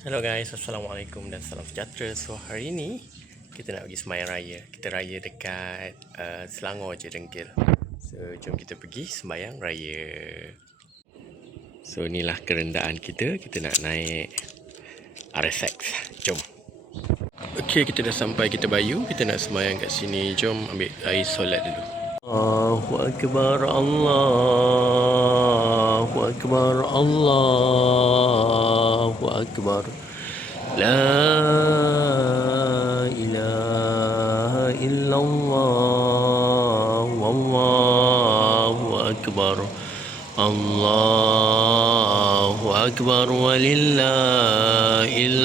Hello guys, Assalamualaikum dan salam sejahtera. So hari ni kita nak pergi sembahyang raya. Kita raya dekat Selangor je, Dengkil. So jom kita pergi sembahyang raya. So inilah kerendaan kita. Kita nak naik RSX. Jom. Okey, kita dah sampai Kita Bayu. Kita nak sembahyang kat sini. Jom ambil air solat dulu. Allahu Akbar, Allahu Akbar, Allahu Akbar. La ilaha illallah, wallahu akbar. Allahu Akbar walillahil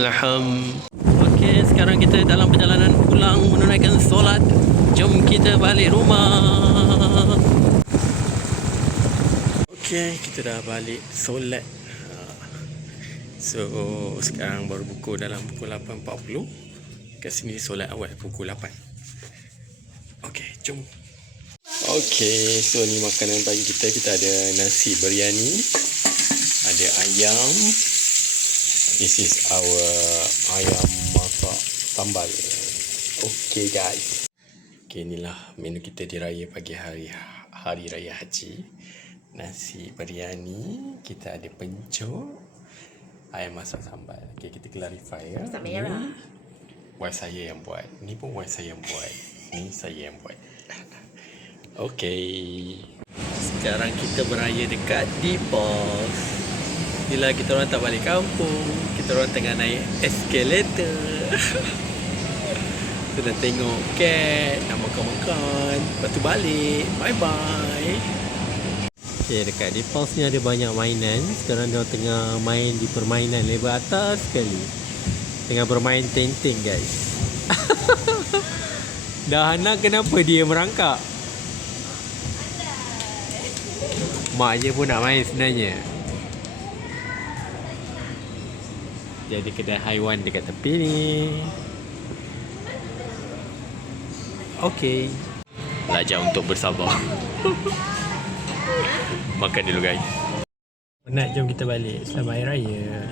hamd. Okey, sekarang kita dalam perjalanan pulang menunaikan solat. Jom kita balik rumah. Okey, kita dah balik solat. So sekarang baru pukul dalam pukul 8.40. Kat sini solat awal pukul 8. Okey, jom. Okey, so ni makanan pagi kita. Kita ada nasi biryani, ada ayam. This is our ayam masak sambal. Okey guys. Okey, inilah menu kita di raya pagi hari raya haji. Nasi biryani, kita ada pencuk, ayam masak sambal. Okay, kita clarify ya. Masak merah. Wife saya yang buat. Ni pun wife saya yang buat. Ni saya yang buat. Okay. Sekarang kita beraya dekat Deepos. Bila kita orang tak balik kampung, kita orang tengah naik escalator. Kita dah tengok cat, nak makan-makan. Lepas tu balik. Bye-bye. Okay, dekat Deepos ni ada banyak mainan. Sekarang dia tengah main di permainan lebar atas sekali. Tengah bermain tenteng guys. Dah anak kenapa dia merangkak? Mak je pun nak main sebenarnya. Jadi kedai haiwan dekat tepi ni. Okay. Belajar untuk bersabar. Makan dulu guys. Penat, jom kita balik. Selamat Hari Raya.